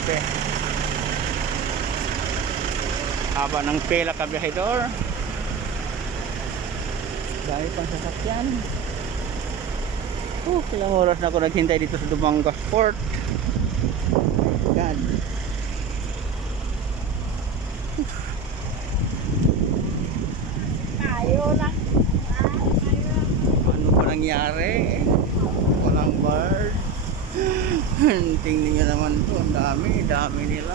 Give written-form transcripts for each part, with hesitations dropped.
Grabe. Haba ng pila kabihedor. Dahil pang sasakyan. Ilang oras na ako naghintay dito sa Dumangas Port. God. Ano ba nangyari? Walang bird. Tingnan nyo naman to. Ang dami nila.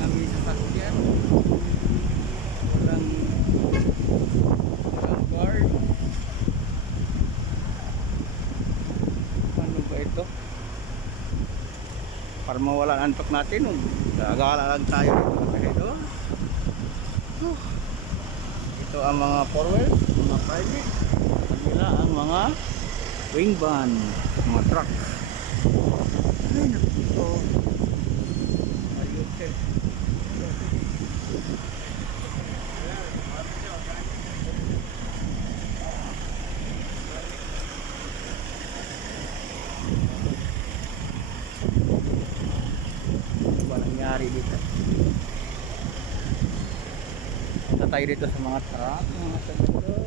Dami sasakyan. Walang bird. Ano ba ito? Para mawala ang antok natin, gagala lang tayo dito. Ito ang mga four-wheel, mga private. Kanila ang mga wing van, mga truck. Ay, ito. Ayun, sir. Ano ba nangyari dito? Punta tayo dito sa mga truck, mga senador.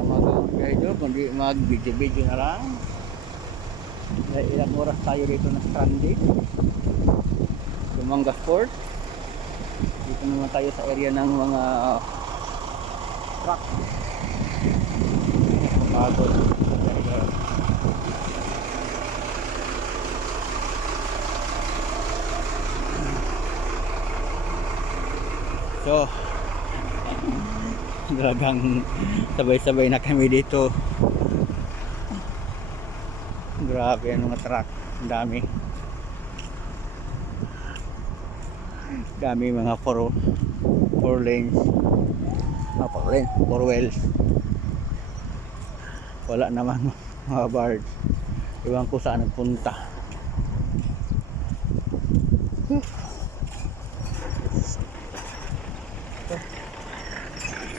Para mag-video, kundi mag-video na lang. Dahil ilang oras tayo dito na stranded. Dumangas Port. Dito naman tayo sa area ng mga truck. Pagod. So, talagang sabay-sabay na kami dito. Grabe ang mga truck. Ang dami mga four lanes. Four wheels. Wala naman mga birds. Iwan ko saan nagpunta.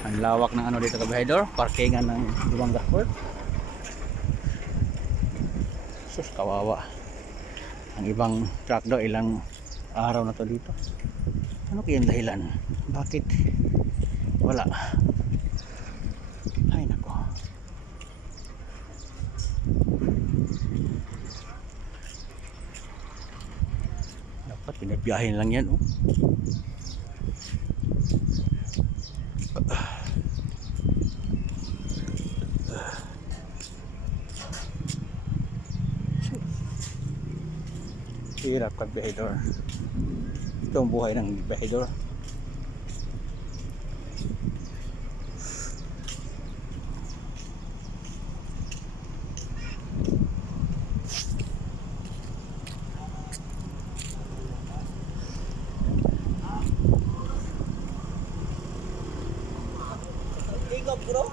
Ang lawak ng ano dito kabihedor, parkingan ng Dumangas Port. Sus, kawawa. Ang ibang truck daw, ilang araw na to dito. Ano kayang dahilan? Bakit wala? Ay nako. Dapat pinabiyahin lang yan, oh. Hirap kabihedor. Ito ang buhay ng kabihedor. Ikaw bro?